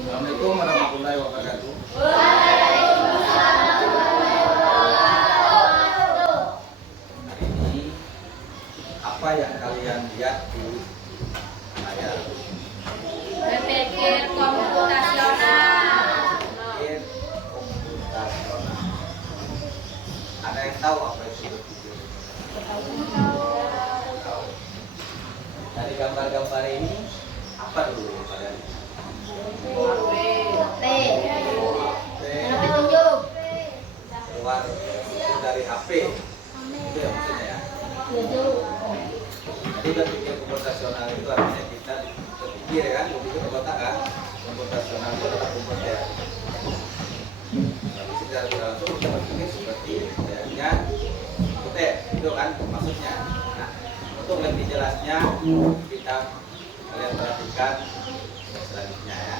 Assalamualaikum warahmatullahi wabarakatuh. Hari ini apa yang kalian lihat di layar? Berpikir komputasional. Berpikir komputasional. Ada yang tahu apa itu berpikir? Tahu. Dari gambar-gambar ini apa dulu kalian? HP. HP. Tunjuk. Keluar dari HP. Itu ya maksudnya ya. Jadi berpikir komputasional itu artinya kita berpikir kan, berpikir ke otak kan. Komputasional itu adalah komputer. Tapi secara tidak langsung kita berpikir seperti layaknya komputer, itu kan maksudnya. Nah, untuk lebih jelasnya kita kalian perhatikan selanjutnya ya.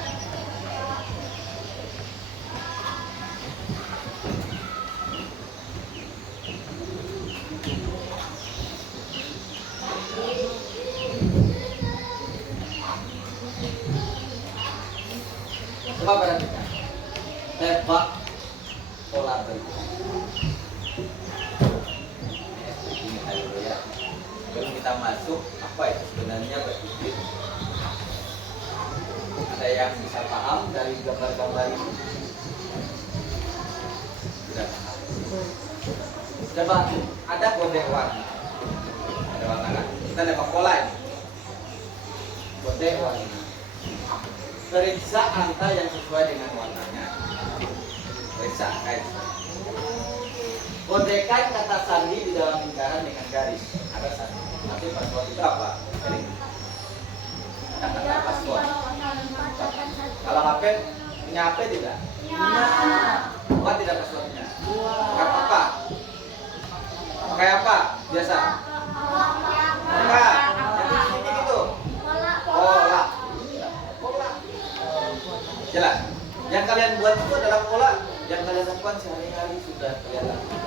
Coba perhatikan, tebak pola berikut. Ini ayo ya. Sebelum kita masuk, apa itu sebenarnya berpikir? Ada yang bisa paham dari gambar-gambar ini? Tidak paham. Coba ada kode warna. Ada warna kan? Kita tebak pola ini. Kode warna. Periksa angka yang sesuai dengan warnanya. Periksa angka. Kodekan kata sandi di dalam lingkaran dengan garis. Ada sandi. Nanti password itu apa? Kata password. Kalau HP punya HP tidak? Buat tidak passwordnya. Pakai apa? Pakai apa? Biasa. Enggak. Jadi sedikit itu. Pola. Jelas. Yang kalian buat itu adalah pola yang kalian lakukan sehari-hari sudah kalian lakukan.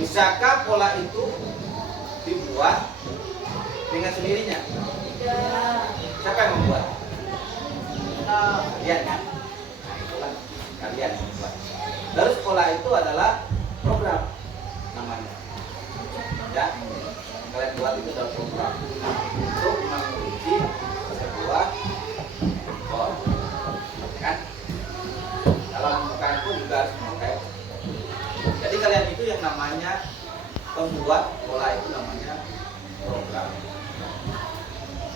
Bisakah pola itu dibuat dengan sendirinya? Siapa yang membuat? Kalian kan? Nah, itulah kalian yang membuat. Terus pola itu adalah program namanya. Ya, kalian buat itu adalah program untuk menguji sebuah pola. Kan? Dalam pembukaan pun juga harus memakai. Jadi kalian itu yang namanya pembuat pola itu namanya program.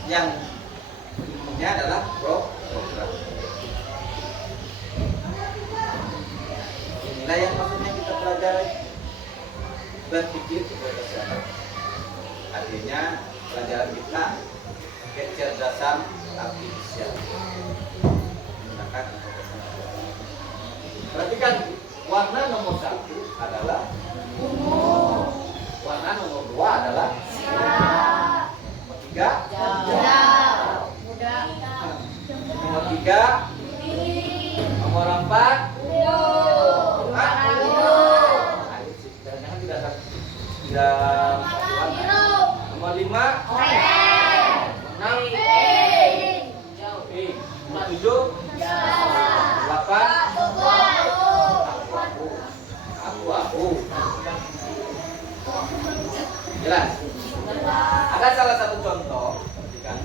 Yang ilmunya adalah program. Inilah yang maksudnya kita pelajari berpikir kecerdasan. Artinya pelajaran kita kecerdasan artifisial. Menggunakan perhatikan warna nomor 1 adalah ungu. Warna nomor 2 adalah nomor 3 nomor 3 nomor 4 tidak nomor 5 6 7 8 abu-abu. Jelas? Ada salah satu contoh, perhatikan.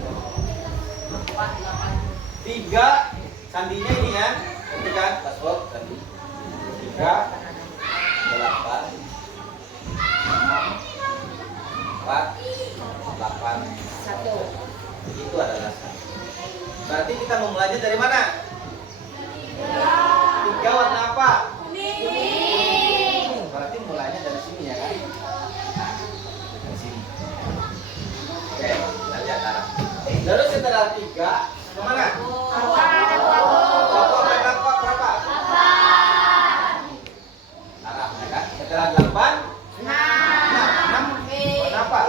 3 sandinya ini ya, perhatikan password sandi. 3 8 6 4 8 1. Itu adalah sandi. Berarti kita memulainya dari mana? 3 warna apa? Kuning. Berarti mulainya dari sini ya kan? Dari sini. Oke, kita lihat arah. Terus setelah 3 kemana? Berapa? Arahnya kan? Setelah 8 6 warna apa?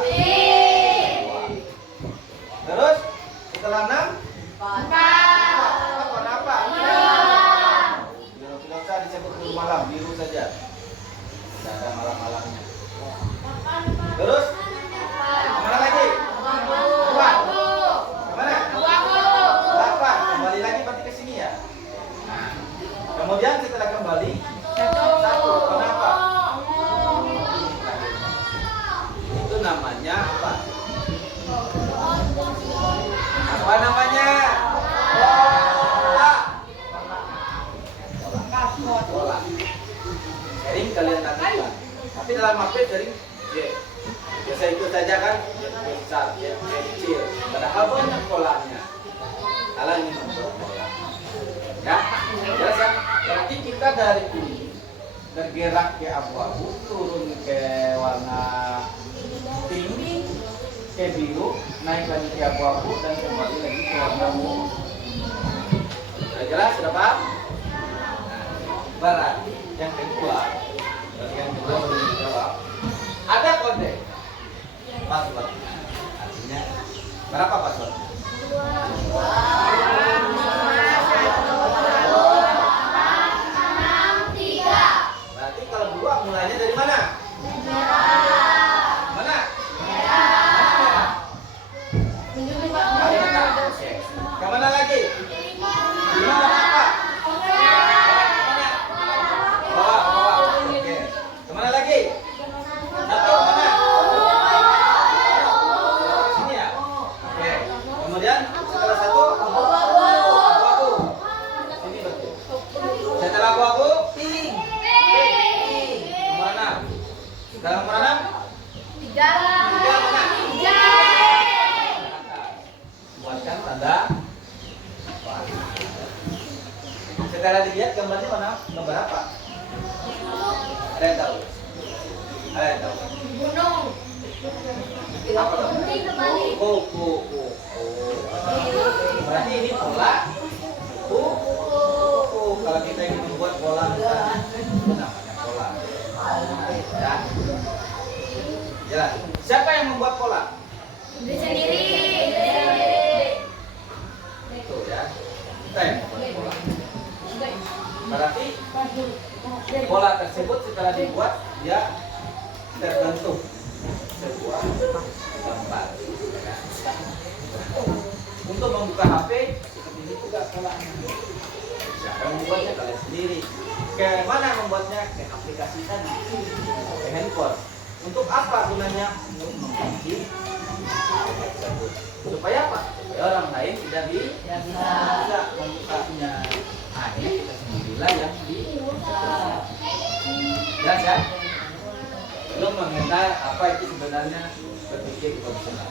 Terus setelah 6 warna apa? Biru. Tidak usah disebut biru malam, biru saja. Tidak ada malam-malamnya. Terus kemana lagi? 2. banyak polanya. Kalian ini membuat pola. Ya, jelas ya. Berarti kita dari kuning bergerak ke abu-abu, turun ke warna pink, ke biru, naik lagi ke abu-abu dan kembali lagi ke warna ungu. Sudah jelas, sudah paham? Nah, berarti yang kedua belum dijawab. Ada kode password. Artinya berapa passwordnya? 2, 4, 6, 3. Berarti kalau 2 mulainya dari mana? Mana? Merah. Oke. Kemana lagi? 5 warna apa? Bawah, bawah. Oke. Kemana lagi? Satu mana? Sini ya. Oke. Kemudian setelah satu abu-abu. Sini berarti. Setelah abu-abu pink. Nomor 6. Setelah nomor 6 3 mana? 3. Buatkan tanda. Setelah dilihat gambarnya mana? Gambar apa? Ada yang tahu? Ada yang tahu? Gunung. Apa tuh? Kuning kembali. Berarti ini pola. Kalau kita ingin membuat pola, itu namanya pola. Ya. Jelas. Siapa yang membuat pola? Diri sendiri. Itu ya. Kita yang membuat pola. Berarti pola tersebut setelah dibuat dia terbentuk sebuah gambar. Ya. Untuk membuka HP seperti ini juga polanya. Siapa yang membuatnya? Kalian sendiri. Ke mana membuatnya? Ke aplikasi tadi, ke handphone. Untuk apa gunanya? Untuk mengunci tersebut. Supaya apa? Supaya orang lain tidak bisa membukanya. Hanya kita sendirilah yang bisa. Jelas ya? Belum mengenal apa itu sebenarnya berpikir profesional.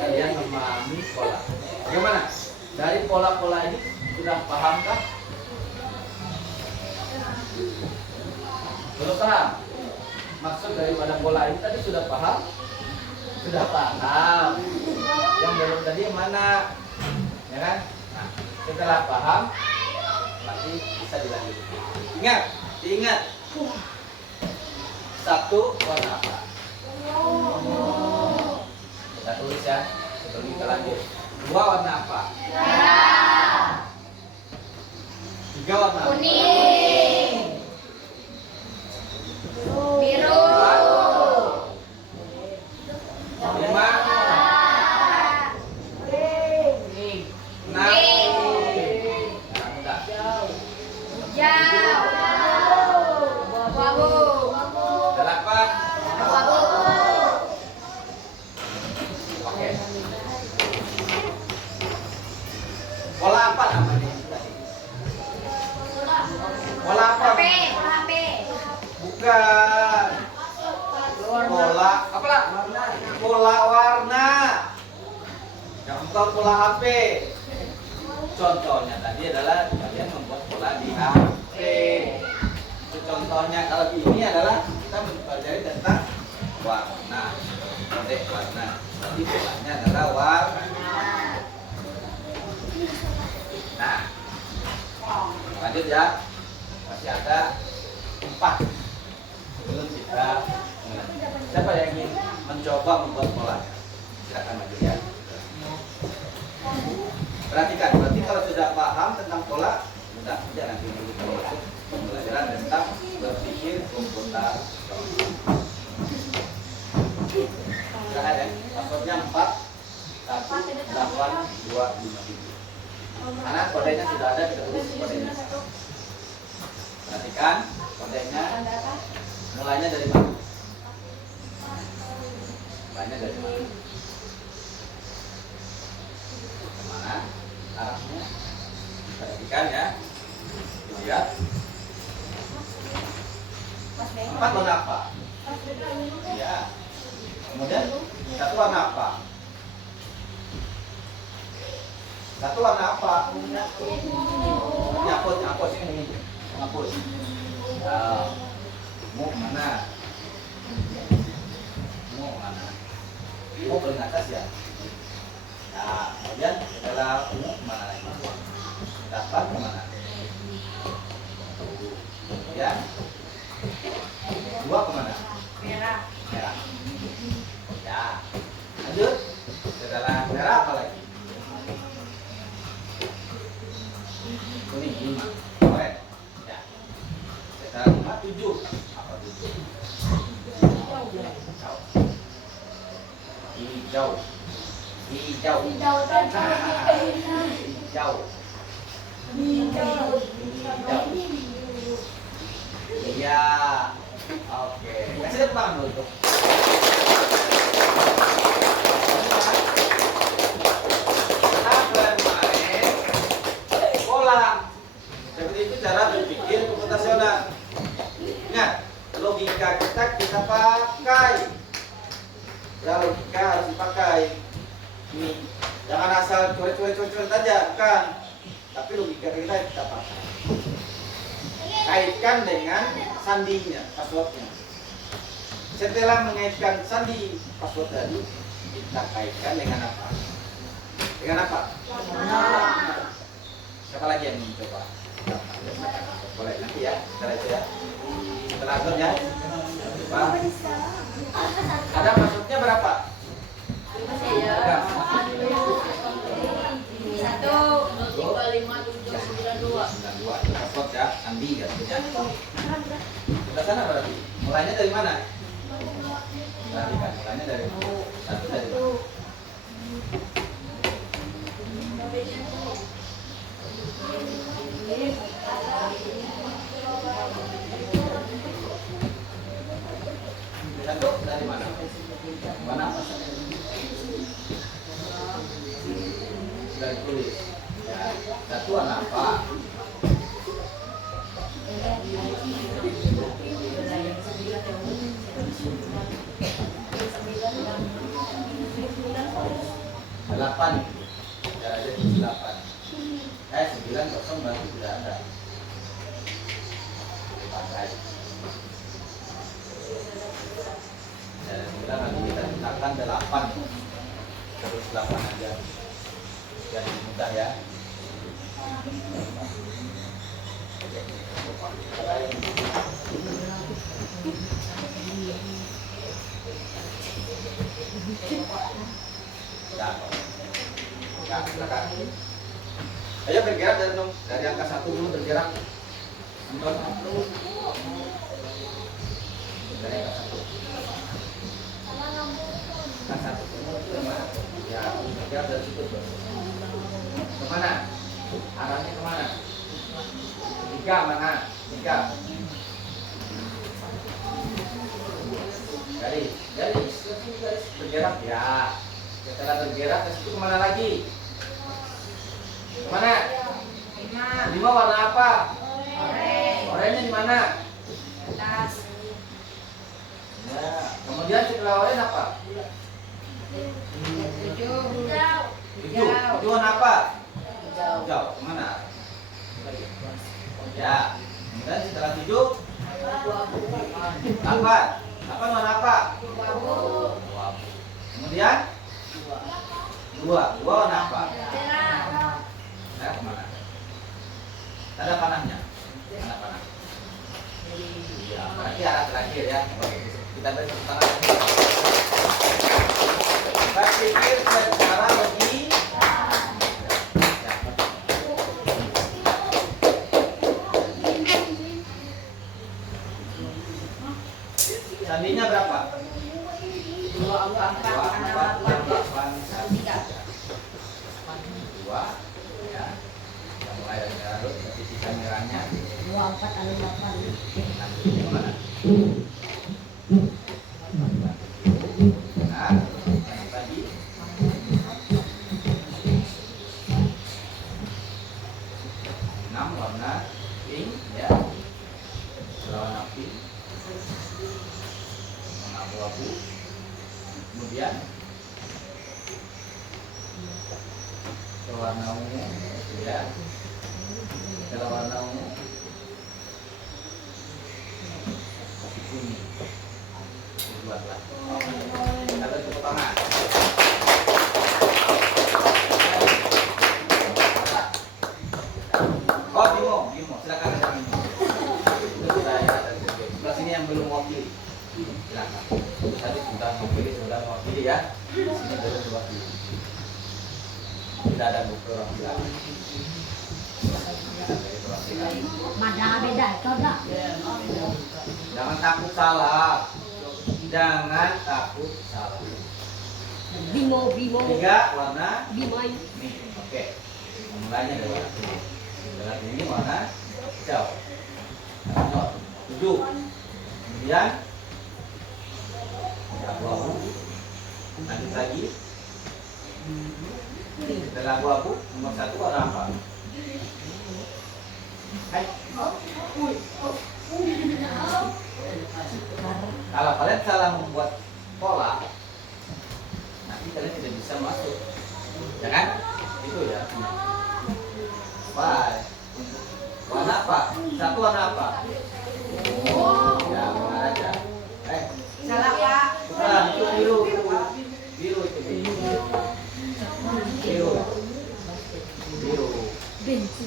Kalian memahami pola. Bagaimana? Dari pola-pola ini sudah pahamkah? Belum paham? Maksud daripada pola ini tadi sudah paham? Sudah paham. Yang belum tadi yang mana? Ya kan? Nah, setelah paham, nanti bisa dilanjutkan. Ingat. Satu warna apa? Kita tulis ya sebelum kita lanjut. 2 warna apa? Merah. 3 warna apa? Kuning. Biru. 5 6 Hijau. 8. Abu-abu. Oke. Pola apa namanya tadi? Pola apa? HP. HP. Bukan. Pola apa lah? Pola warna. Yang tahu pola HP. Contohnya tadi adalah kalian membuat pola di HP. Itu contohnya. Kalau ini adalah kita mempelajari tentang warna, kode warna. Jadi polanya adalah warna. Nah, lanjut ya. Masih ada 4 sebelum kita mulai. Siapa yang ingin mencoba membuat polanya? Silakan maju ya. Perhatikan, berarti kalau sudah paham tentang pola, sudah tidak nanti kita masuk pembelajaran tentang berpikir komputer. Sudah ada, passwordnya 4 1 8 2 5 7. Karena kodenya sudah ada, kita tulis kodenya. Perhatikan, kodenya mulainya dari mana? Mulainya dari mana? Kemana arahnya? Perhatikan ya. Lihat. 4 warna apa? Ya. Kemudian 1 warna apa? Satu warna apa? Nyaput ini. Ngapus. Ya. Mau mana? Mau paling atas ya. Nah, kemudian setelah mana lagi? Dapat kemana? Ya. Dua kemana? Merah. Merah. Ya. Lanjut. Setelah merah apa lagi? Kuning 5. Oren. Ya. Setelah 5 7. Apa 7? Hijau. Hijau. Iya. Oke. Kasih depan dulu tuh. Pola. Seperti itu cara berpikir komputasional. Ingat, logika kita pakai. Ya, logika harus dipakai. Ini jangan asal coret-coret aja, bukan. Tapi logika kita pakai. Kaitkan dengan sandinya, passwordnya. Setelah mengaitkan sandi password tadi, kita kaitkan dengan apa? Dengan apa? Siapa lagi yang mencoba? Boleh nanti ya, setelah itu ya. Setelah atur ya. Pak. Ada passwordnya berapa? Satu. 92 password ya, sandi katanya. Sebelah sana berarti. Mulainya dari mana? Tadi kan mulainya dari satu dari mana? Satu dari mana? Mana passwordnya? Sudah ditulis. Ya, satuan apa? Delapan. Ya, jadi 8. 9 kosong berarti sudah ada. Pakai. Dan 9 nanti kita letakkan 8. Terus 8 aja. Jadi mudah ya. Ya, silakan. Ayo bergerak dari angka 1 dulu bergerak. Anton. Dari angka 1. Angka 1. Ya, bergerak dari situ. Kemana? Arahnya kemana? 3 mana? 3. Garis bergerak ya. Setelah bergerak ke situ kemana lagi? Kemana? 5 warna apa? Oranye di mana? Atas. Ya. Kemudian setelah oranye apa? 7. 7 warna apa? Hijau. Kemana? Ya. Kemudian setelah 7 8. 8 warna apa? Abu. Kemudian 2 warna apa? Merah. Saya kemana? Ada panahnya. Mana panah? Ya, berarti arah terakhir ya. Kita beri tepuk tangan. Berpikir secara logis. Sandinya berapa? 2, 4, 6, 8, 2 ya. Kita mulai dari merah dulu, berarti sisa merahnya 2, 4, 8. nanti kemana? Nah, lagi warna ungu, ya. Kalau warna ungu, kopi kuning. Buatlah. Ada tepuk tangan. Oh, Bimo, silakan ada Bimo. Itu sudah ya, sebelah sini yang belum wakil. Silakan. Tadi sudah mewakili ya. Sini belum mewakili. Tidak ada buku perwakilan. Mana beda itu enggak? Jangan takut salah. Jangan takut salah. Bimo. 3 warna Bimo. ini. Oke. Mulainya dari warna kuning. Dengan ini warna hijau. Nomor 7. Kemudian abu-abu. Lanjut lagi. Setelah abu-abu, nomor 1 warna apa? Hai. Kalau kalian salah membuat pola, nanti kalian tidak bisa masuk, ya kan? Itu ya. Baik. Warna apa? Satu warna apa? Ya, warna aja. Salah Pak. Bukan, itu biru. Biru itu biru. Benci.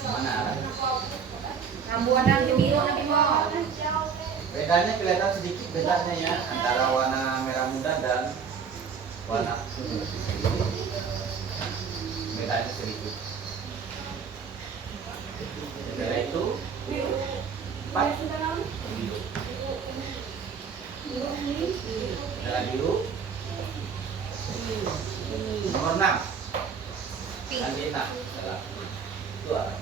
Mana? Rambuan nanti biru nanti mau. Bedanya kelihatan sedikit bedanya ya antara warna merah muda dan warna kuning. Bedanya sedikit. Setelah itu 4 biru. Setelah biru nomor 6 Andina. Itu ada.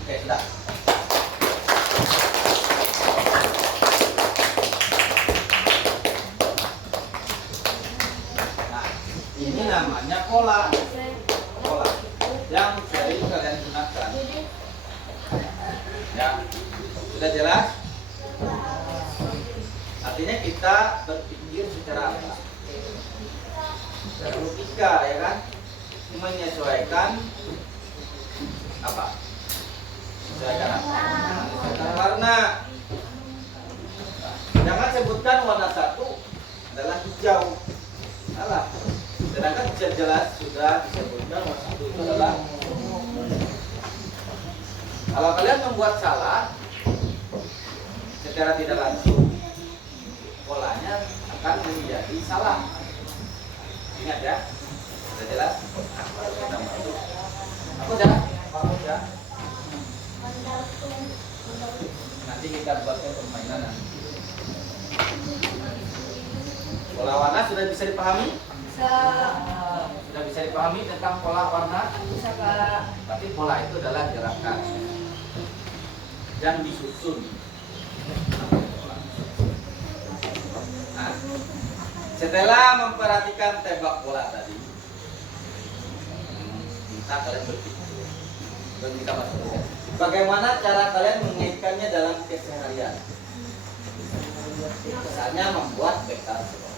Oke, sudah. Nah, ini namanya pola yang sering kalian gunakan. Ya, sudah jelas? Artinya kita berpikir secara apa? Secara logika, ya kan? Menyesuaikan apa? Menyesuaikan apa? Menyesuaikan warna. Jangan sebutkan warna 1 adalah hijau. Salah. Sedangkan jelas sudah disebutkan warna 1 itu adalah. Kalau kalian membuat salah secara tidak langsung, polanya akan menjadi salah. Ingat ya. Sudah jelas? Aku udah. Nanti kita buatkan permainan. Pola warna sudah bisa dipahami? Sudah bisa dipahami tentang pola warna? Bisa Pak. Tapi pola itu adalah gerakan yang disusun. Nah, setelah memperhatikan tembak bola tadi, kita kalian berpikir dan kita masuk. Bagaimana cara kalian mengaitkannya dalam keseharian? Misalnya membuat bekal sekolah.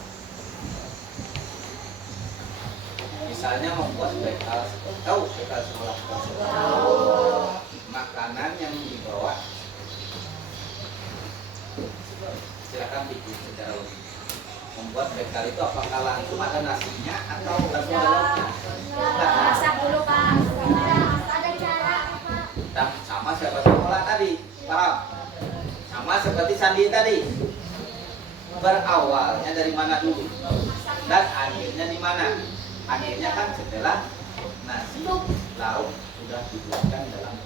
Tahu bekal sekolah? Makanan yang dibawa. Silakan pikir secara logis. Membuat bekal itu apakah langsung ada nasinya atau langsung ada lauknya? Masak dulu Pak. Ada cara Pak. Nah, sama seperti pola tadi, paham? Sama seperti Sandi tadi. Berawalnya dari mana dulu? Dan akhirnya di mana? Akhirnya kan setelah nasi, lauk sudah dibuatkan dalam.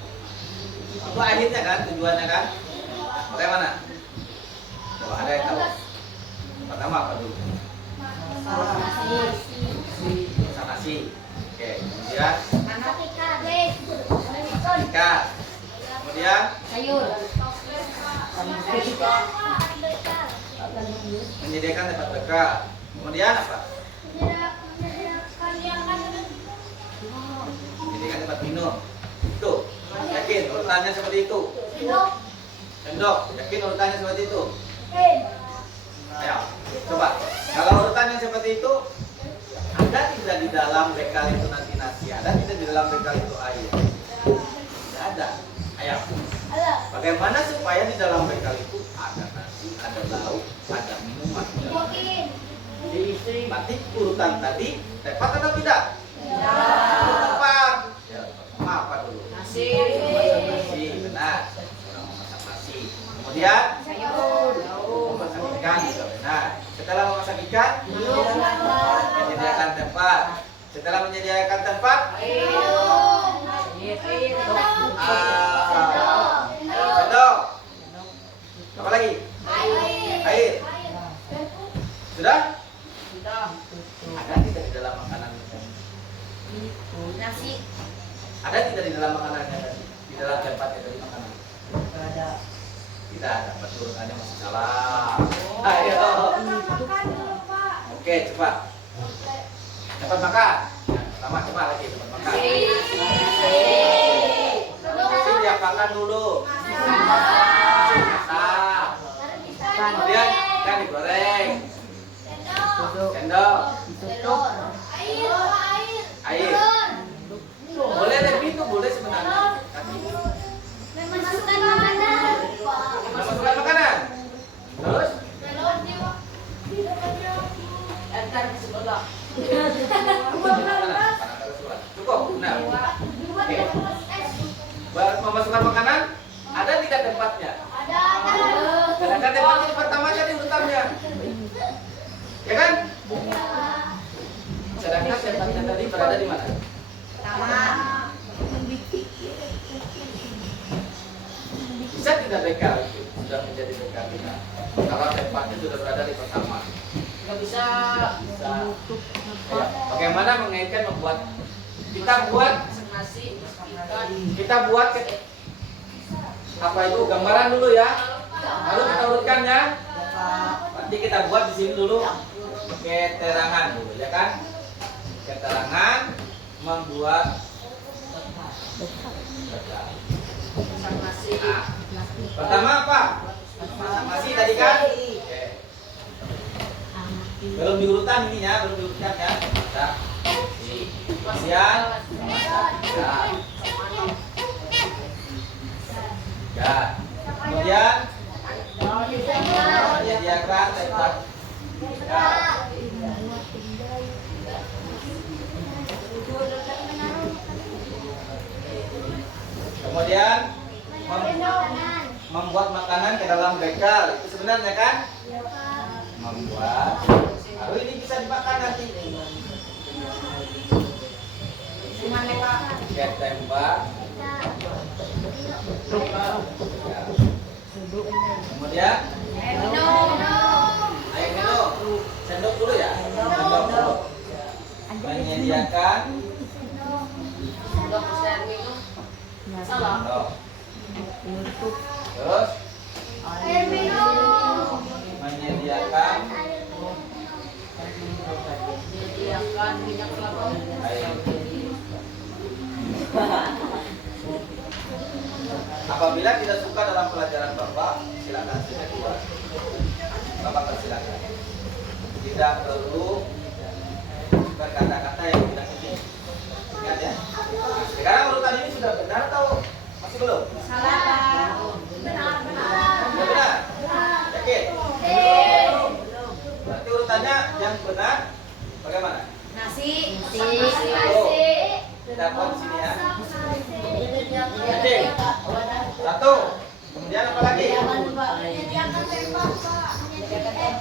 Itu akhirnya kan, tujuannya kan? Bagaimana? Coba ada yang tahu? Pertama apa dulu? Masak nasi. Oke, kemudian ikan. Kemudian Sayur. menyediakan tempat bekal. Kemudian apa? Menyediakan tempat minum. Itu. Yakin urutannya seperti itu? Sendok. Yakin urutannya seperti itu? Ayo, coba. Kalau seperti itu, ada tidak di dalam bekal itu nanti nasi? Ada tidak di dalam bekal itu air? Tidak ada. Ayo. Bagaimana supaya di dalam bekal itu ada nasi, ada lauk, ada minuman? Berarti urutan tadi tepat atau tidak? Tepat. Ya, apa dulu? Nasi. Nasi, benar. Orang memasak nasi. Kemudian memasak ikan juga benar. Setelah memasak ikan, menyediakan tempat. Setelah menyediakan tempat, sendok. Apa lagi? Air. Sudah? Ada tidak di dalam makanan? Nasi. Ada tidak di dalam makanannya tadi? Di dalam tempatnya tadi makanan? Tidak ada. Betulannya masih salah. Ayo. Oke, cepat. Cepat makan. Yang pertama coba lagi cepat makan. Nasi diapakan dulu? Masak. Kemudian ikan digoreng. Sendok. Air. Boleh lebih itu boleh sebenarnya. Memasukkan makanan. Memasukkan makanan. Terus? Antar ke sebelah. Cukup. Nah. Oke. Memasukkan makanan ada tidak tempatnya? Sedangkan tempatnya di pertama tadi urutannya. Ya kan? Sedangkan tempatnya tadi berada di mana? Bisa tidak bekal itu sudah menjadi bekal kita kalau tempatnya sudah berada di pertama? Nggak bisa. Bisa. Ya. Bagaimana mengaitkan membuat kita buat Nasi, ikan. kita buat apa itu gambaran dulu ya, lalu kita urutkan ya. Nanti kita buat di sini dulu keterangan dulu ya kan, keterangan membuat bekal. Nasi. Nah, pertama apa? Masak nasi tadi kan? Oke. Belum diurutan ini ya, belum diurutkan ya. Masak nasi. Kemudian masak ikan. Ya. Kemudian menyediakan tempat ikan. Kemudian membuat makanan ke dalam bekal itu sebenarnya kan? Membuat. Lalu ini bisa dimakan nanti. Pakai tembak. Kemudian air minum. Sendok dulu ya. Sendok dulu. Menyediakan Nggak bisa air minum. Salah. sendok. Terus menyediakan Menyediakan minyak kelapa. air. Apabila tidak suka dalam pelajaran Bapak, silakan saja keluar. Bapak persilakan. Tidak perlu berkata-kata yang tidak penting. Ingat ya. Nah, sekarang urutan ini sudah benar atau masih belum? Sudah benar? Yakin? Berarti urutannya yang benar bagaimana? Nasi. Kita buat di sini ya. Cacing. Satu. Kemudian apa lagi?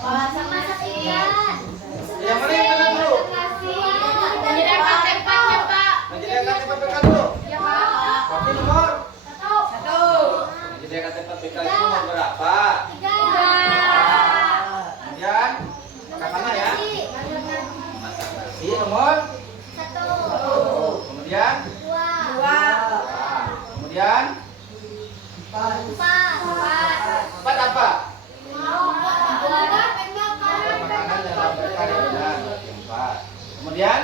Masak ikan. Yang mana yang benar dulu? Menyediakan tempatnya, Pak. Menyediakan tempat bekal dulu. Ya, Pak. Berarti nomor. Satu. Menyediakan tempat bekal itu nomor berapa? Tiga. Kemudian makan mana ya? Masak nasi nomor Satu. kemudian Dua. nah, kemudian Empat. empat apa? Empat. Makanan dalam bekal yang benar berarti empat. Kemudian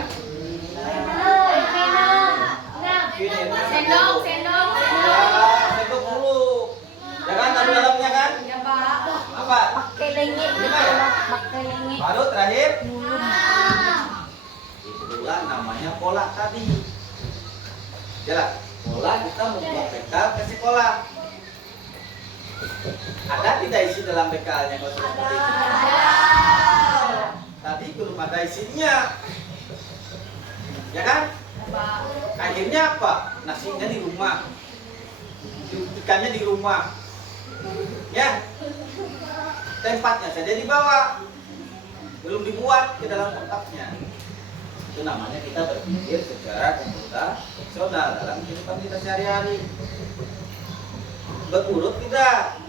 Sendok. ya sendok dulu. Jangan taruh dalamnya kan? Ya, Pak. Apa? Pakai lengi. Lima ya? Pakai lengi. Baru terakhir Mulut. namanya pola tadi. Jelas, pola kita membuat bekal ke sekolah. Ada tidak isi dalam bekalnya kalau seperti itu? Ada. Tadi belum ada isinya, ya kan? Pak. Akhirnya apa? Nasinya di rumah, ikannya di rumah, ya. Tempatnya saja dibawa, belum dibuat ke dalam kotaknya. Itu namanya kita berpikir secara komputasional dalam kehidupan kita sehari-hari. Berurut tidak?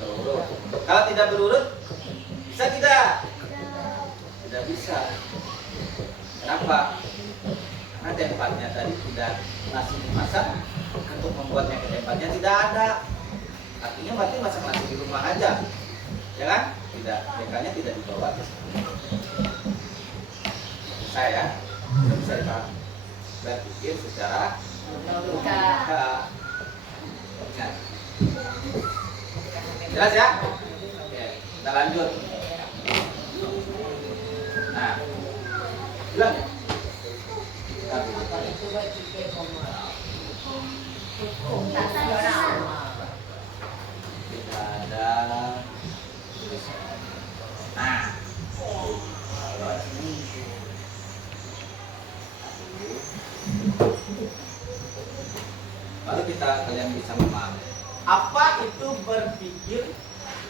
Berurut. Kalau tidak berurut, bisa tidak? Tidak bisa. Kenapa? Karena tempatnya tadi tidak nasi dimasak, untuk membuatnya ke tempatnya tidak ada. Artinya berarti masak nasi di rumah aja, ya kan? Tidak, bekalnya tidak dibawa ke sana. Saya bisa dipahami. Berpikir secara logika. Ingat. Jelas ya? Oke, kita lanjut. Nah, bilang ya. Tidak ada. Nah, baru kita kalian bisa memahami apa itu berpikir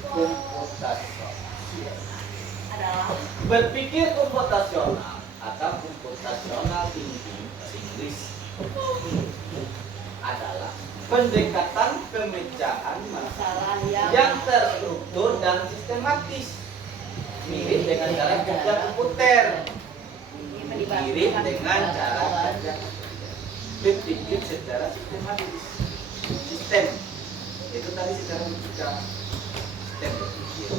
komputasional. Berpikir komputasional atau computational thinking bahasa Inggris adalah pendekatan pemecahan masalah yang terstruktur dan sistematis, mirip dengan cara kerja komputer, mirip dengan cara kerja berpikir secara sistematis. Sistem itu tadi secara logika, sistem berpikir.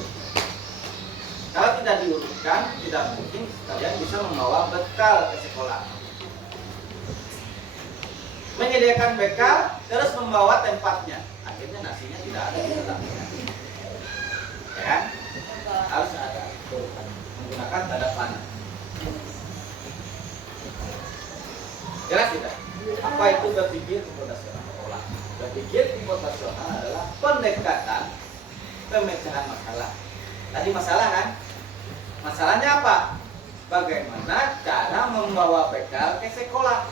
Kalau tidak diurutkan, tidak mungkin kalian bisa membawa bekal ke sekolah. Menyediakan bekal, terus membawa tempatnya. Akhirnya nasinya tidak ada di dalamnya. Ya kan? Harus ada urutan. Menggunakan tanda panah. Jelas tidak? Apa itu berpikir komputasional? Berpikir komputasional adalah pendekatan pemecahan masalah. Tadi masalah kan? Masalahnya apa? Bagaimana cara membawa bekal ke sekolah?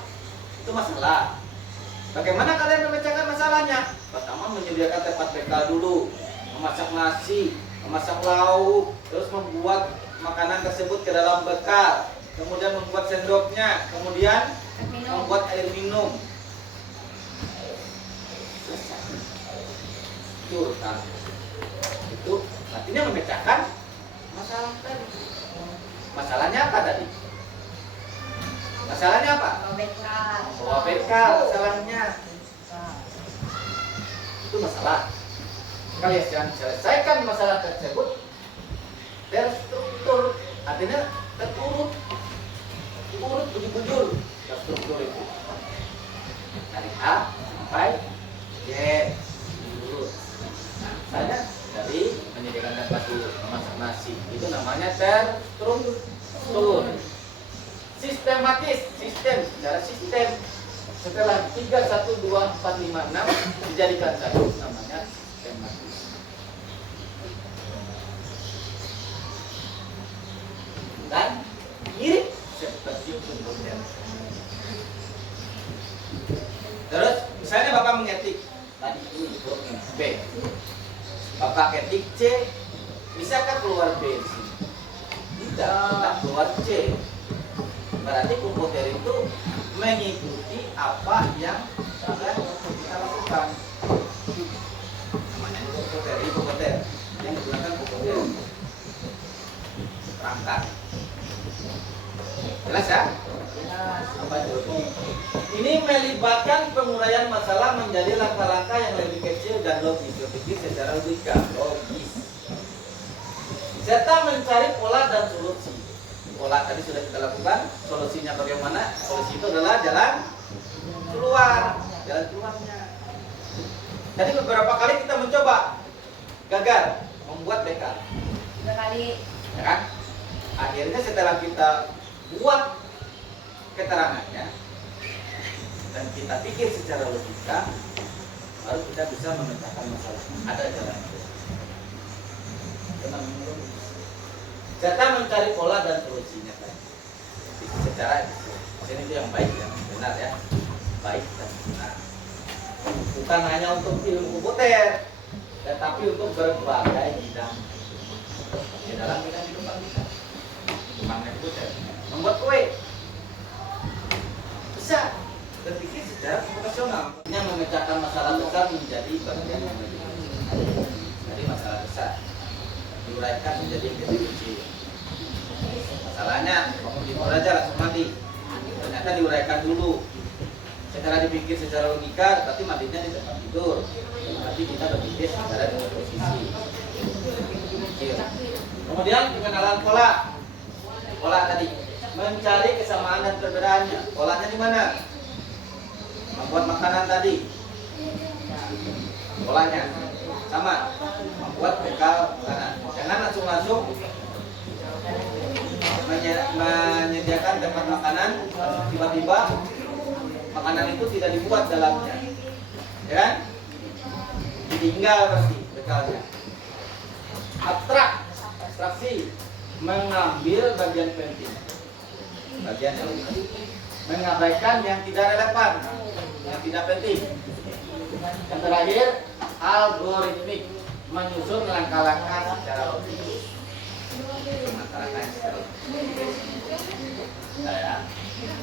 Itu masalah. Bagaimana kalian memecahkan masalahnya? Pertama menyediakan tempat bekal dulu, memasak nasi, memasak lauk, terus membuat makanan tersebut ke dalam bekal, kemudian membuat sendoknya, kemudian membuat air minum. Selesai. Itu urutan. Itu artinya memecahkan masalah tadi. Masalahnya apa tadi? Masalahnya apa? Bawa bekal masalahnya. Itu masalah. Kalian selesaikan masalah tersebut terstruktur, artinya terurut, urut bujur-bujur terstruktur itu. Dari A sampai Z urut. Nah, misalnya dari menyediakan tempat dulu, memasak nasi, itu namanya terstruktur. Sistematis, sistem, secara sistem. Setelah 3, 1, 2, 4, 5, 6 dijadikan satu, namanya sistematis. Dan mirip seperti komputer. Terus, misalnya Bapak mengetik tadi itu B, Bapak ketik C, bisakah keluar B di sini? Tidak keluar C. Berarti komputer itu mengikuti apa yang sudah kita lakukan. Namanya komputer yang digunakan komputer perangkat. Jelas ya? Apa itu? Ini melibatkan penguraian masalah menjadi langkah-langkah yang lebih kecil dan logis. Berpikir secara logis. Serta mencari pola dan solusi. Pola tadi sudah kita lakukan, solusinya bagaimana? Solusi itu adalah jalan keluarnya. Jadi beberapa kali kita mencoba, gagal membuat bekal. 3 kali. Ya kan? Akhirnya setelah kita buat keterangannya dan kita pikir secara logika, baru kita bisa memecahkan masalah. Ada jalan itu. Kita mencari pola dan solusinya tadi. Secara ini itu yang baik, yang benar ya, baik dan benar. Bukan hanya untuk ilmu komputer, tetapi untuk berbagai bidang di dalam bidang kehidupan kita. Bukan hanya komputer, membuat kue bisa berpikir secara profesional. Yang memecahkan masalah besar menjadi bagian yang lebih kecil. Jadi masalah besar diuraikan menjadi kecil-kecil. Masalahnya bangun tidur aja langsung mandi. Ternyata diuraikan dulu. Secara dipikir secara logika, tapi mandinya di tempat tidur. Tapi kita berpikir secara dengan posisi. Kemudian pengenalan pola. Pola tadi mencari kesamaan dan perbedaannya. Polanya di mana? Membuat makanan tadi. Polanya sama. Membuat bekal makanan. Jangan langsung menyediakan tempat makanan, tiba-tiba makanan itu tidak dibuat dalamnya, ya kan? Ditinggal pasti bekalnya. Abstraksi, mengambil bagian penting, bagian yang mengabaikan yang tidak relevan, yang tidak penting. Yang terakhir, algoritmik, menyusun langkah-langkah secara logis.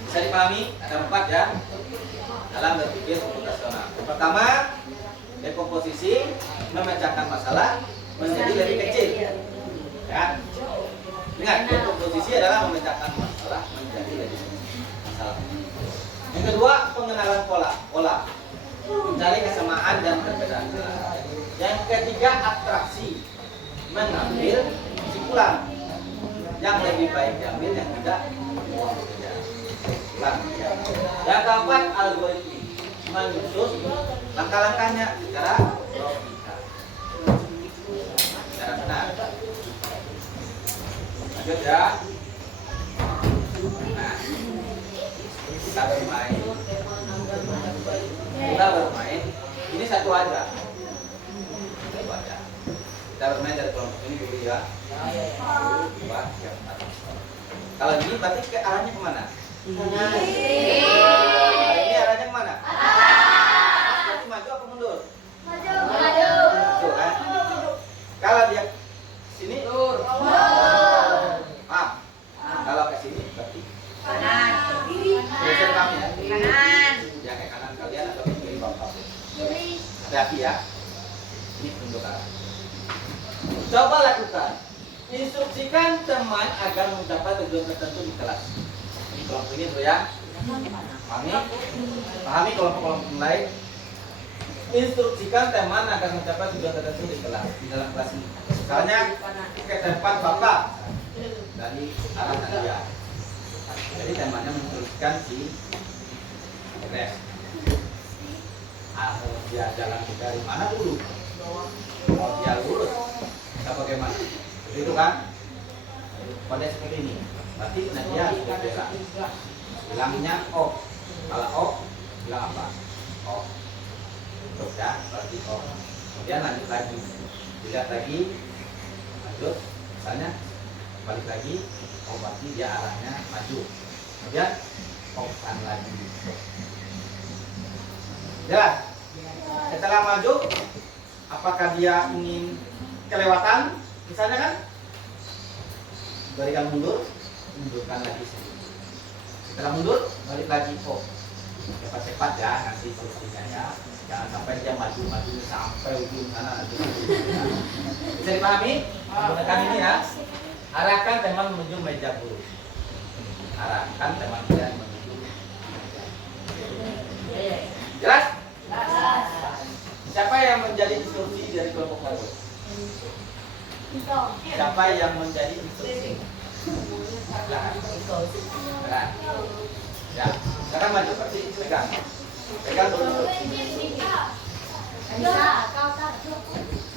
Bisa dipahami, ada 4 ya dalam berpikir komputasional. Pertama, dekomposisi, memecahkan masalah menjadi lebih kecil. Ya. Ingat, dekomposisi adalah memecahkan masalah menjadi lebih kecil. Masalah. Yang kedua, pengenalan pola, mencari kesamaan dan perbedaan. Yang ketiga, abstraksi, mengambil kesimpulan yang lebih baik diambil, yang tidak buang saja. Yang keempat, algoritmi, menyusun langkah-langkahnya secara logika, secara benar. Lanjut ya. Nah, kita bermain. Ini satu aja. Kita bermain dari kelompok ini dulu ya. 2, 3, 4. Kalau ini berarti ke arahnya kemana? Ini arahnya kemana? Berarti maju apa mundur? Maju kan? Kalau dia sini kalau ke sini berarti geser kami ya. Ya ke kanan kalian atau ke kiri bapak. Hati-hati ya. Ini untuk arah. Coba lakukan. Instruksikan teman agar mencapai tujuan tertentu di kelas. Ini kelompok ini dulu ya. Pahami kelompok-kelompok lain. Instruksikan teman agar mencapai tujuan tertentu di kelas, di dalam kelas ini. Misalnya ke tempat bapak dari arah dia. Jadi temannya menginstruksikan si Res. Dia jalan dari mana dulu? Kalau dia lurus, bisa bagaimana? Seperti itu kan? Pada seperti ini. Berarti dia harus berbeda. Bilangnya oh. Kalau oh, bilang apa? Oh. Terus ya, berarti oh. Kemudian lanjut lagi. Dilihat lagi. Lanjut. Misalnya balik lagi. Oh, berarti dia arahnya maju. Kemudian oh-an lagi. Jelas? Setelah maju, apakah dia ingin kelewatan? Misalnya kan, berikan mundur, mundurkan lagi sedikit. Setelah mundur, balik lagi. Oh, cepat-cepat ya nanti solusinya ya. Jangan sampai dia maju sampai ujung sana nanti. Bisa dipahami? Menggunakan ini ya. Arahkan teman menuju meja guru. Arahkan teman kalian menuju meja. Jelas? Siapa yang menjadi instruksi dari kelompok baru? Siapa yang menjadi instruksi? Nah, ya, sekarang maju seperti pegang. Pegang dulu.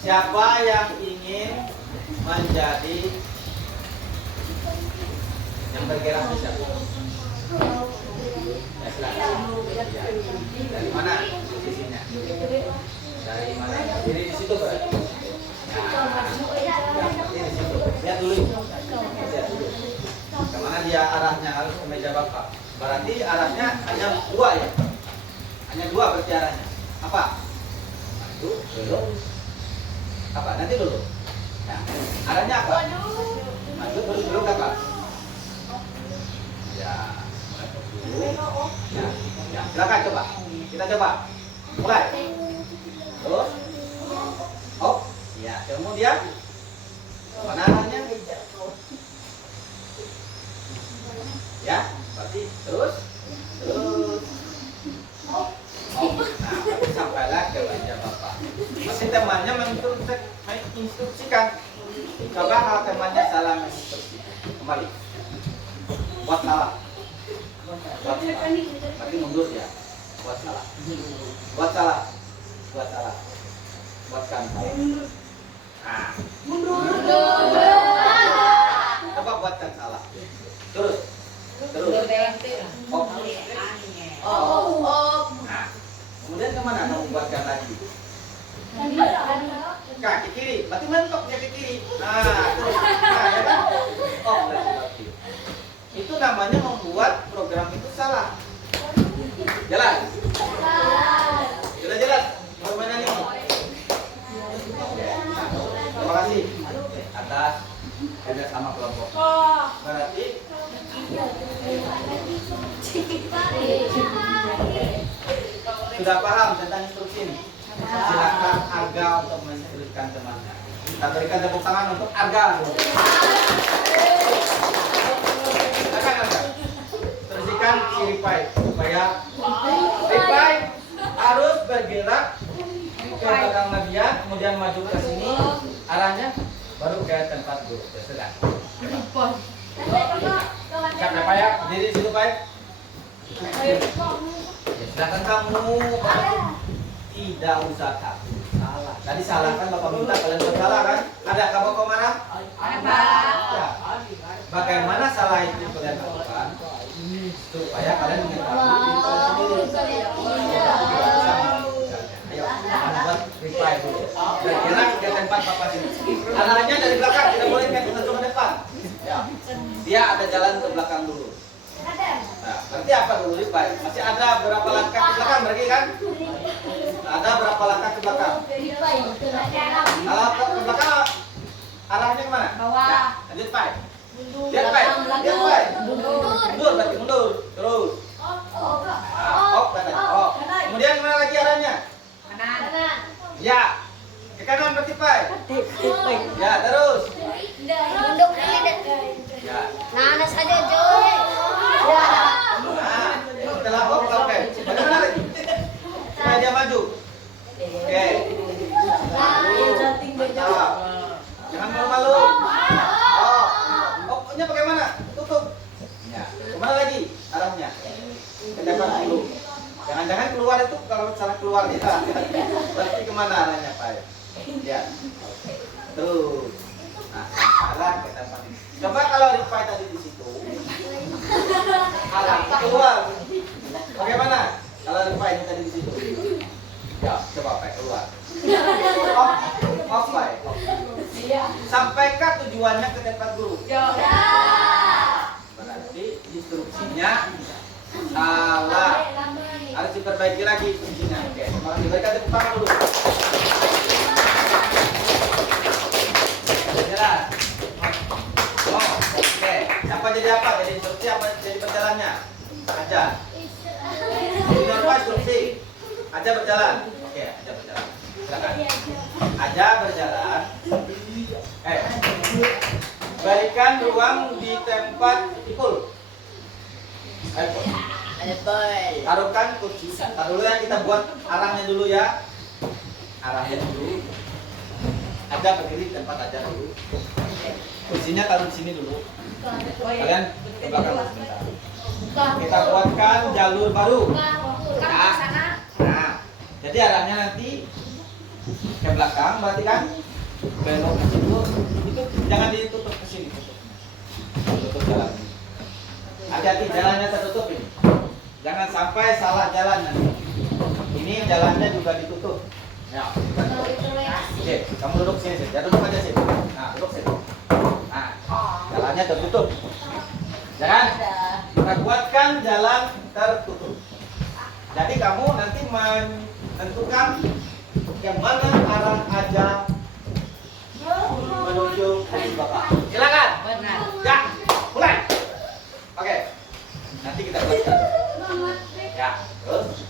Siapa yang ingin menjadi yang bergerak bisa? Ya, silakan. Ya. Dari mana posisinya? Dari mana? Jadi di situ berarti. Ya, di situ. Lihat dulu. Lihat dulu. Kemana dia arahnya harus ke meja bapak. Berarti arahnya hanya dua ya. Hanya dua berarti arahnya. Apa? Maju, belok. Apa? Nanti dulu. Nah, arahnya apa? Maju terus belok apa? Ya, mulai dulu. Ya, silakan coba. Kita coba. Mulai. Terus. Oh, ya. Kemudian mana arahnya? Ya, berarti terus. Nah, sampailah ke meja bapak. Masih temannya menginstruksikan. Coba kalau temannya salah menginstruksikan. Kembali. Buat salah. Buat salah. Berarti mundur ya. Buat salah. Buat salah. Buat salah. Buatkan salah. Nah. Coba buatkan salah. Terus. Terus. Oh. Nah. Kemudian kemana kamu buatkan lagi? Kaki kiri. Berarti mentok dia ke kiri. Nah. Terus. Nah, ya kan? Oh, berarti. Itu namanya membuat program itu salah. Jelas? Sudah jelas permainan ini? Oke. Terima kasih atas kerja sama kelompok. Berarti sudah paham tentang instruksi ini? Silakan Arga untuk menginstruksikan temannya. Kita berikan tepuk tangan untuk Arga. Silakan Arga. Teruskan kiri pipe supaya pipe harus bergerak ke belakang bagian, kemudian maju ke sini, arahnya baru ke tempat guru. Terserah. Siap ya, ya? Diri di situ, Pak. Ya, silakan kamu. Tidak usah takut. Salah. Tadi salah kan Bapak minta kalian bersalah kan? Ada kamu kok marah? Ada. Ya. Bagaimana salah itu kalian lakukan? Supaya kalian mengetahui diri kalian sendiri. Ayo, buat reply dulu. Bergerak ke tempat Bapak sini. Arahnya dari belakang, tidak boleh langsung ke depan. Ya. Dia ada jalan ke belakang dulu. Nah, berarti apa dulu reply? Masih ada berapa langkah ke belakang berarti kan? Ada berapa langkah ke belakang? Kalau ke belakang arahnya kemana? Bawah. Ya, lanjut Pak. Lihat Pak. Lihat Pak. Mundur berarti mundur. Terus. Oh, katanya. Oh. Kemudian kemana lagi arahnya? Ya. Ke kanan berarti Pak. Ya, terus. Ya. Nah, saja Joy. Nah, setelah oke. Bagaimana lagi? Supaya dia maju. Oke. Mantap. Jangan malu-malu. Oh. Pokoknya bagaimana? Tutup. Ya. Kemana lagi arahnya? Ke depan dulu. Jangan-jangan keluar itu kalau salah keluar ya. Berarti kemana arahnya Pak? Ya. Terus. Nah, salah ke tempat ini. Coba kalau Rifai tadi di situ. Arah keluar. Bagaimana? Kalau Rifai ini tadi di situ. Ya, coba Pak keluar. Off Pak. Sampaikan tujuannya ke tempat guru. Berarti instruksinya salah. Harus diperbaiki lagi instruksinya. Oke, terima kasih. Berikan tepuk tangan dulu. Jelas. Oh, oke. Apa jadi apa? Jadi instruksi apa jadi berjalannya? Aja. Jadi apa instruksi? Aja berjalan. Oke, aja berjalan. Silakan. Aja berjalan. Berikan ruang di tempat pikul. Ayo. Taruhkan kursi. Taruh dulu ya, kita buat arahnya dulu ya. Arahnya dulu. Aja berdiri di tempat aja dulu. Kursinya taruh di sini dulu. Kalian ke belakang sebentar. Kita buatkan jalur baru. Nah, jadi arahnya nanti ke belakang, berarti kan belok ke situ. Itu jangan ditutup ke sini. Tutup jalan. Hati-hati jalannya tertutup ini. Jangan sampai salah jalan nanti. Ini jalannya juga ditutup. Ya. Oke, kamu duduk sini, sih. Ya duduk aja sih. Nah, duduk sini. Nah, jalannya tertutup. Jangan kita buatkan jalan tertutup. Jadi kamu nanti menentukan yang mana arah aja menuju ke Bapak. Silakan. Benar. Ya, mulai. Oke. Nanti kita buatkan. Ya, terus.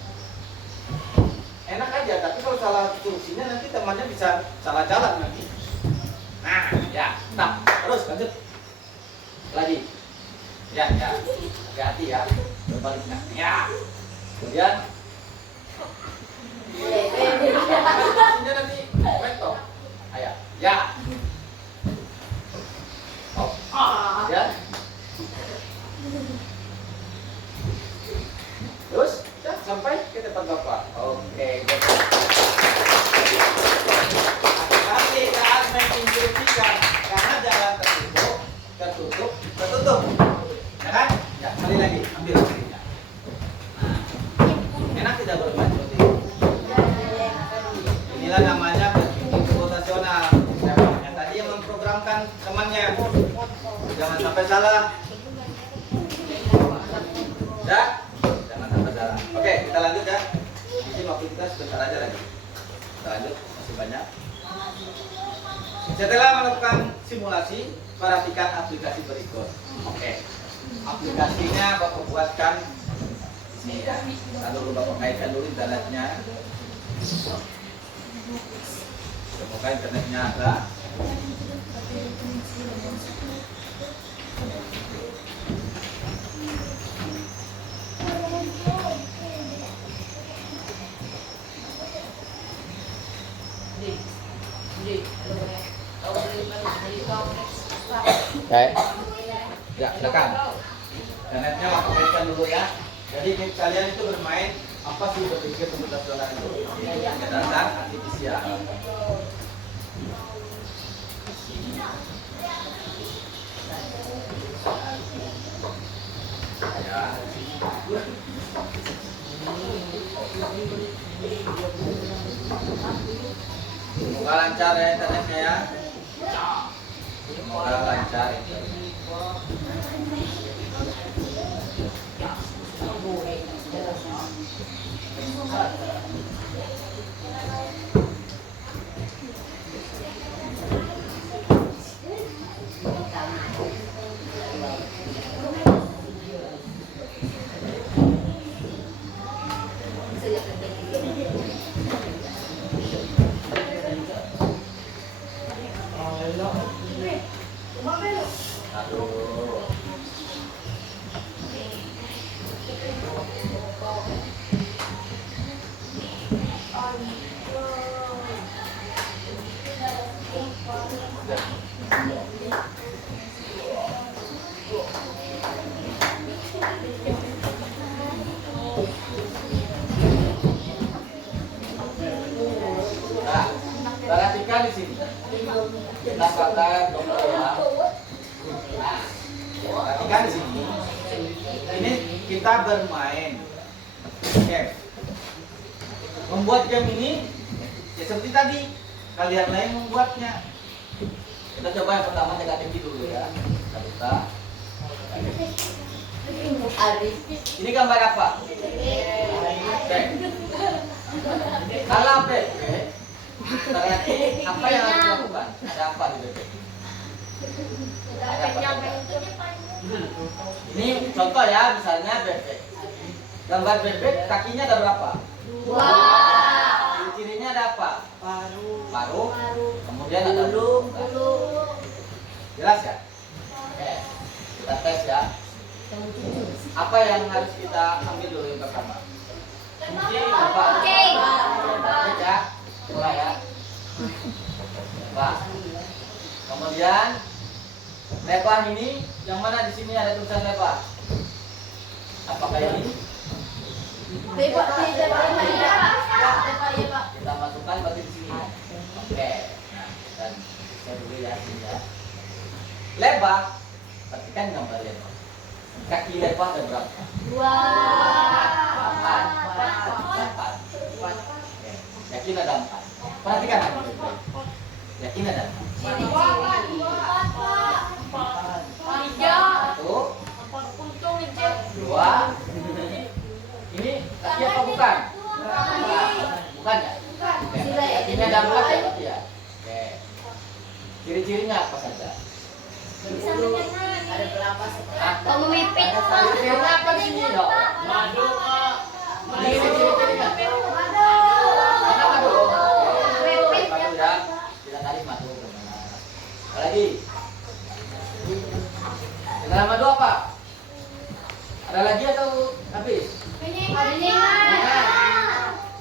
Enak aja, tapi kalau salah instruksinya nanti temannya bisa salah jalan nanti. Nah, ya, nah, terus lanjut. Lagi. Ya, ya. Hati-hati ya. Berbaliknya. Ya. Kemudian instruksinya nanti mentok. Ayo. Ya. Oh. Ya. Terus ya, sampai ke tempat Bapak. Oke, hati-hati saat menginstruksikan karena jalan tertutup. Ya kan? Ya, kembali lagi, ambil. Nah, enak tidak bermain seperti itu? Inilah namanya pembimbing rotasional. Yang tadi yang memprogramkan temannya. Jangan sampai salah. Ya? Oke, kita lanjut ya. Ini waktu kita sebentar aja lagi. Kita lanjut, masih banyak. Setelah melakukan simulasi, perhatikan aplikasi berikut. Oke, aplikasinya Bapak buatkan ini ya. Lalu Bapak kaitkan dulu internetnya. Semoga internetnya ada. Oke. Ya, silakan. Internetnya Bapak kaitkan dulu ya. Jadi kalian itu bermain apa sih berpikir komputasional itu? Dasar artifisial. Ya. Semoga lancar ya internetnya ya. Semoga lancar. Perhatikan di sini. Kita kata dokter ya. Perhatikan di sini. Ini kita bermain game. Membuat game ini ya seperti tadi. Kalian lain membuatnya. Kita coba yang pertama negatif dulu ya. Kita buka. Ini gambar apa? Oke. Kalau BP, berarti apa yang harus dilakukan? Ada apa di BP? Ada apa? Ini contoh ya, misalnya BP. Gambar BP kakinya ada berapa? Dua. Cirinya ada apa? Paru. Kemudian ada Bulu. Jelas ya? Oke. Kita tes ya. Apa yang harus kita ambil dulu yang pertama? Apa? Oke. Ya. Mulai ya. Pak. Kemudian lebar ini yang mana di sini ada tulisan lebar? Apakah ini? Kita masukkan berarti di sini. Oke. Nah, dan saya dulu ya sini ya. Lebar, perhatikan gambar lebar. Kaki lebar ada berapa? Dua. Empat. Empat. Oke. Yakin ada empat. Perhatikan lagi. Yakin ada empat. Satu, dua. Ini kaki apa bukan? Bukan ya? Oke. Yakinnya ada empat ya berarti ya? Oke. Ciri-cirinya apa saja? Ada berapa setelah? Pemipit. Ciri-cirinya apa di sini dok? Madu, Pak. Ini ciri-cirinya. Mana madu? Madu ya. Tidak tadi madu. Apa lagi? Setelah madu apa? Ada lagi atau habis?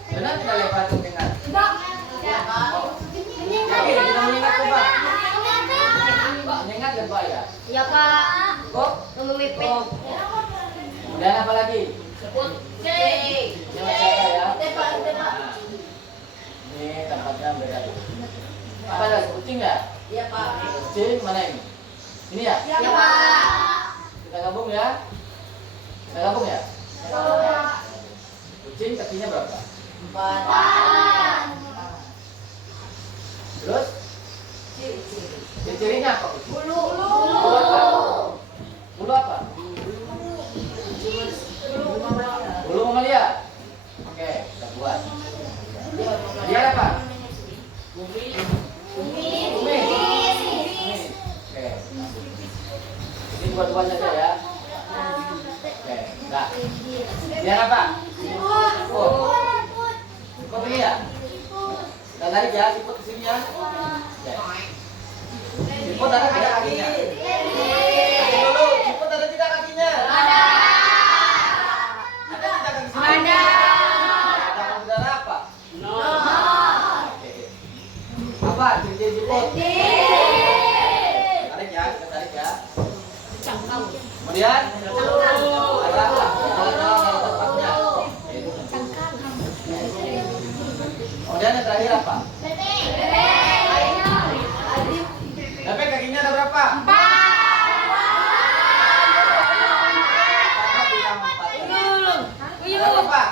Benar tidak lepas dengan? Yakin kita mengingat coba. Mengingat dan ya? Ya Pak. Kok? Pemipit. Kemudian apa lagi? Sebut C. Jangan siapa ya? Tebak. Nah, ini tempatnya beda. Apa ada kucing ya? Iya, Pak. Kucing mana ini? Ini ya? Ya Pak. Kita gabung ya? Kita gabung ya? Kucing kakinya berapa? 4. Terus Ciri-ciri. ciri-cirinya apa kucing? Bulu. Bulu apa? Bulu apa? Bulu mamalia. Oke, kita buat. Dia apa? Bumi. Kumis. Kumis. Oke. Ini dua-duanya saja ya. Oke, nah. Dia apa? Siput. Siput ini ya? Kita tarik ya, siput ke sini ya. Oke. Siput ada tidak kakinya? Tadi dulu, siput ada tidak kakinya? Ada tidak kaki sini? Ada. Ada udara apa? Oke. Apa ciri-ciri siput? Tarik ya, kita tarik ya. Kemudian ada apa? Ada tempatnya. Kemudian yang terakhir apa? Bebek kakinya ada berapa? Ada berapa?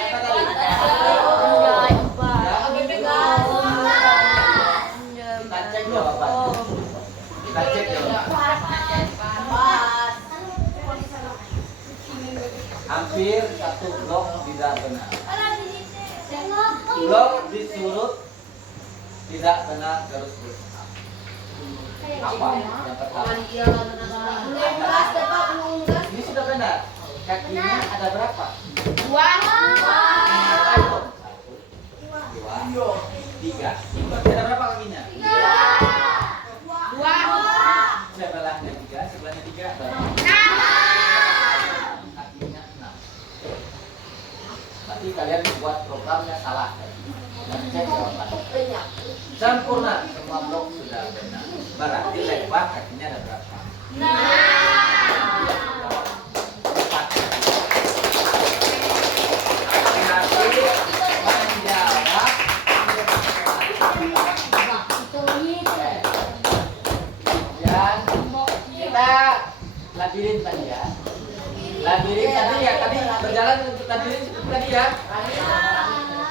Kita tadi. Kita cek jawabannya. Kita cek jawabannya. Hampir satu blok tidak benar. Blok disurut tidak benar terus. Apa? Yang pertama. Ini sudah benar. Kakinya ada berapa? Dua. Satu, dua, tiga. Ada berapa kakinya? Sebelahnya tiga, sebelahnya tiga. Kakinya 6. Tapi kalian buat programnya salah. Dan cek jawabannya. Sempurna, semua blok sudah benar. Berarti lebar kakinya ada berapa? Labirin tadi ya. Labirin tadi ya, tadi berjalan untuk labirin seperti tadi ya.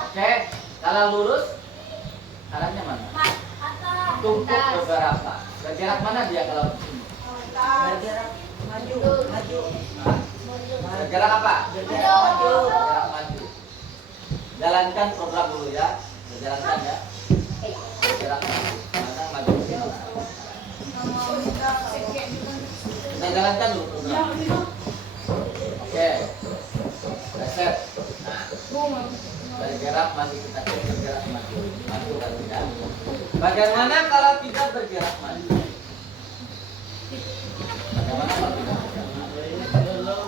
Oke, kalau lurus arahnya mana? Tumpuk beberapa. Bergerak mana dia kalau di sini? Bergerak maju. Bergerak apa? Bergerak maju. Jalankan program dulu ya. Berjalankan ya. Bergerak maju. Maju. Kita jalankan dulu program. Oke. Reset. Nah. Bergerak maju, kita bergerak maju. Maju dan tidak. Bagaimana kalau tidak bergerak maju? Bagaimana kalau tidak bergerak maju?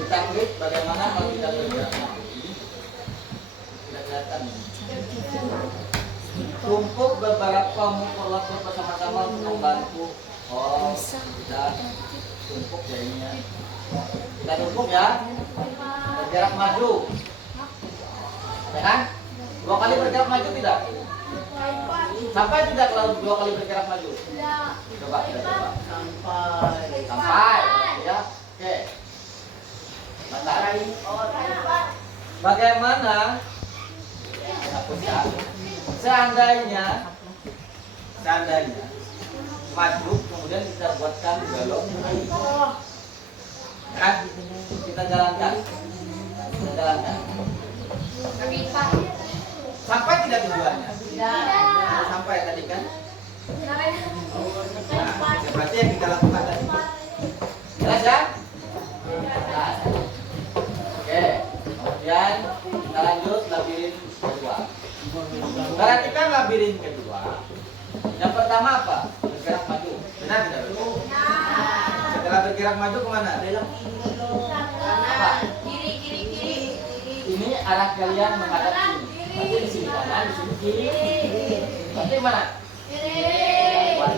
Kita klik bagaimana kalau tidak bergerak maju. Tidak kelihatan. Tumpuk beberapa mukulatur bersama-sama untuk membantu. Oh, kita tumpuk ya ini ya. Kita tumpuk ya. Bergerak maju. Ya kan? 2 kali bergerak maju tidak? Sampai tidak kalau 2 kali bergerak maju? Coba kita coba. Sampai. Sampai. Ya. Oke. Mantap. Oh, Bagaimana? Hapus ya. Seandainya maju kemudian kita buatkan belok kan kita jalankan sampai tidak tujuannya sampai tadi kan nah, berarti yang kita lakukan tadi jelas ya jelas. Oke kemudian kita lanjut labirin kedua. Perhatikan labirin kedua. Yang pertama apa? Bergerak maju. Benar tidak? Setelah bergerak maju kemana? Belok apa? Kiri. Ini arah kalian menghadap sini. Berarti di sini kanan, di sini kiri. Berarti mana?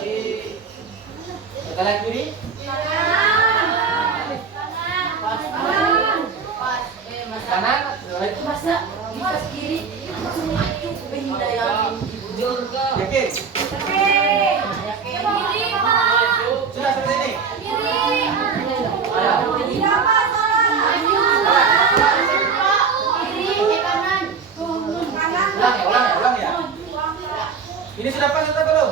Kiri. Setelah kiri? Kanan. Masa pas kiri langsung maju pindah yang juga. Yakin? Sudah seperti ini. Ulang ya. Ini sudah pas atau belum?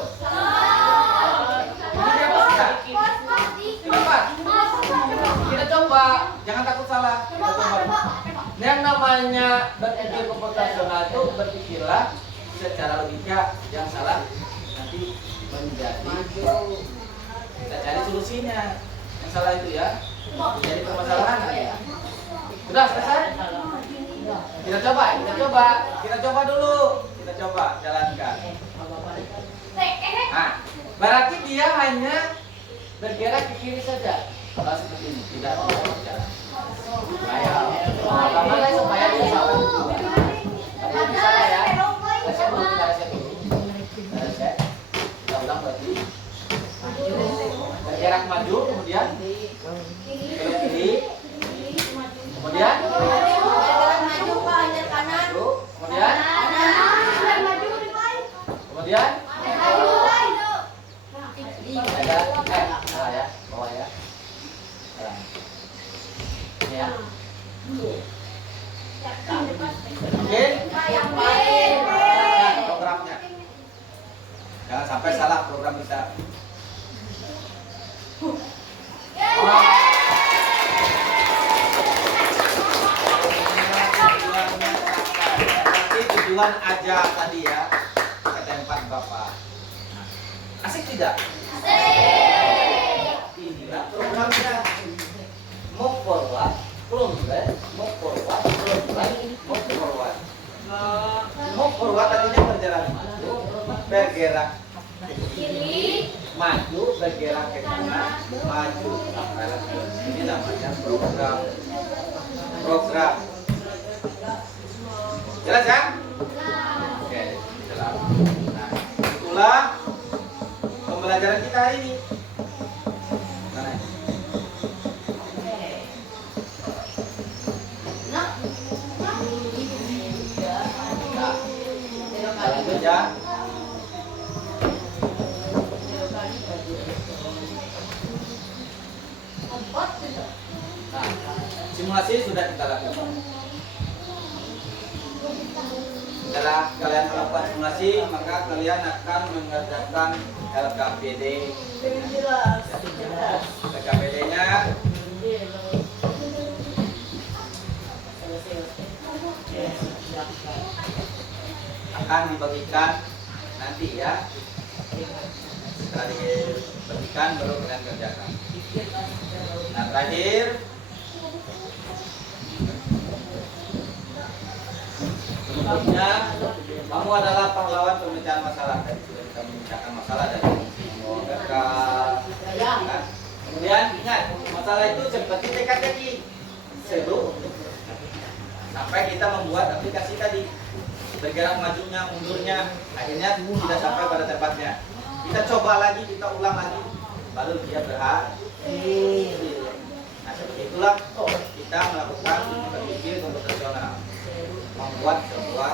Ini dia pas tidak? Sudah pas. Kita coba, jangan takut salah. Kita coba. Yang namanya berpikir komputasional itu berpikirlah secara logika, yang salah nanti menjadi kita cari solusinya. Yang salah itu ya menjadi permasalahan. Sudah selesai? Kita coba dulu. Kita coba jalankan. Nah, berarti dia hanya bergerak ke kiri saja. Kalau seperti ini tidak berjalan. Bagaimana supaya dia sampai tujuan? Tadi bisa ya. Reset dulu, kita reset dulu. Kita reset. Kita ulang berarti. Bergerak maju, kemudian belok kiri. Kemudian Maju ke kanan. kemudian ada salah ya, bawah ya. Salah. Ini ya. Oke. Nah, programnya. Jangan sampai salah program kita. Tujuan aja tadi ya, kata empat bapak. Asik tidak? Inilah programnya. Move forward, progress, move forward, progress, move forward. Move forward artinya berjalan maju, bergerak ke kiri, maju, bergerak ke kanan, maju. Ini namanya program. Jelas ya? Oke, jelas. Nah, itulah pembelajaran kita hari ini. Mana? Lanjut ya. Nah, simulasi sudah kita lakukan. Setelah kalian melakukan simulasi, maka kalian akan mengerjakan LKPD. LKPD-nya akan dibagikan nanti ya. Setelah dibagikan baru kalian kerjakan. Nah, terakhir berikutnya, kamu adalah pahlawan pemecahan masalah. Tadi sudah kita memecahkan masalah dari kan? Kemudian ingat, masalah itu seperti teka-teki, seru. Sampai kita membuat aplikasi tadi, bergerak majunya, mundurnya, akhirnya tidak sampai pada tempatnya. Kita coba lagi, kita ulang lagi, baru dia berhasil. Nah, seperti itulah kita melakukan berpikir komputasional, membuat sebuah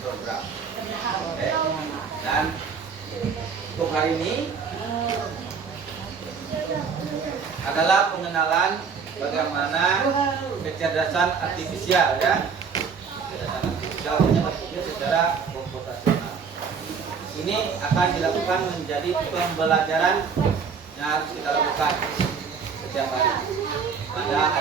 program. Oke. Dan untuk hari ini adalah pengenalan bagaimana kecerdasan artifisial ya. Kecerdasan artifisial hanya berpikir secara komputasional. Ini akan dilakukan menjadi pembelajaran yang harus kita lakukan setiap hari. Pada